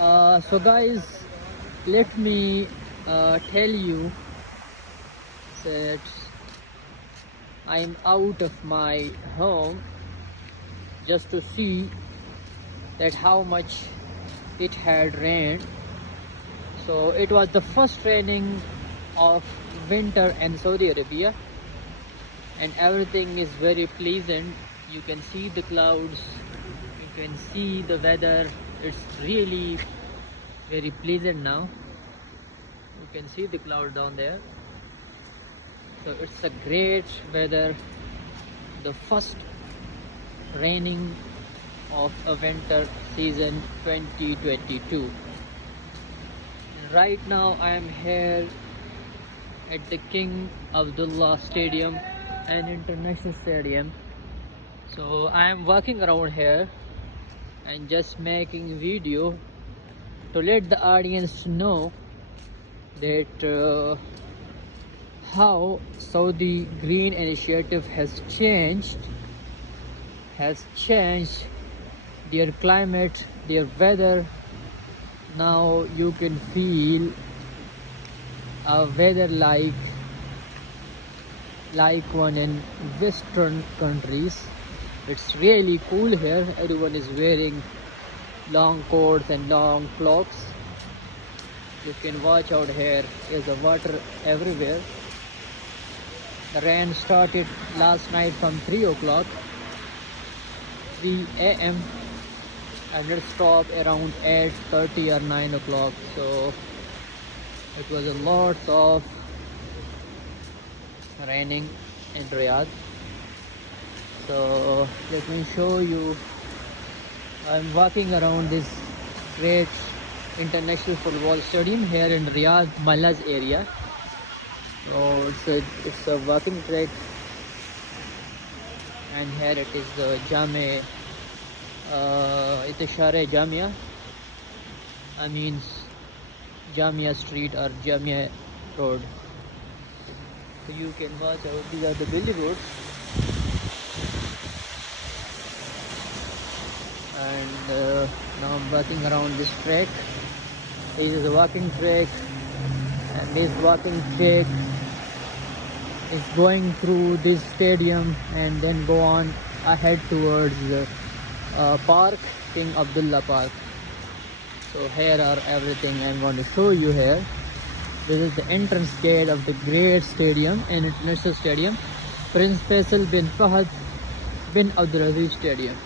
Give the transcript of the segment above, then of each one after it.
So guys, let me tell you that I'm out of my home just to see that how much it had rained. So it was the first raining of winter in Saudi Arabia, and everything is very pleasant. You can see the clouds, you can see the weather. It's really very pleasant now. You can see the cloud down there. So it's a great weather, the first raining of a winter season 2022. Right now I am here at the King Abdullah Stadium, an international stadium. So I am walking around here and just making video to let the audience know that how Saudi Green Initiative has changed their climate, their weather. Now you can feel a weather like one in western countries. It's really cool here. Everyone is wearing long coats and long cloaks. You can watch out here. There's a water everywhere. The rain started last night from 3 o'clock 3 a.m. and it stopped around 8:30 or 9 o'clock. So it was a lot of raining in Riyadh. So let me show you. I'm walking around this great international football stadium here in Riyadh Malaz area. So it's a walking track, and here it is the Jame Itishare Jamia. I mean Jamia Street or Jamia Road. So you can watch out. These are the busy roads, and now I'm walking around this track. This is a walking track, and this walking track is going through this stadium and then go on ahead towards the park, King Abdullah Park. So here are everything I'm going to show you here. This is the entrance gate of the great stadium, an international stadium, Prince Faisal bin Fahad bin Abdulaziz Stadium.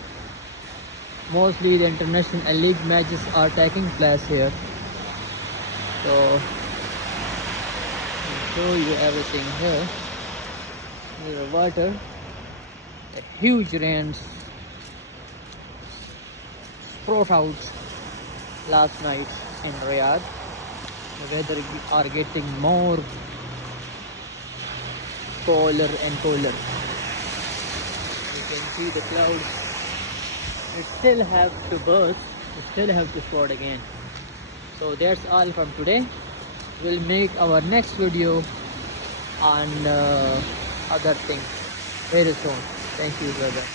Mostly the international and league matches are taking place here. So I'll show you everything here. Here's the water. A huge rains sprout out last night in Riyadh. The weather are getting more colder and colder. You can see the clouds. It still have to burst. It still have to spot again. So that's all from today. We'll make our next video on other things very soon. Thank you, brother.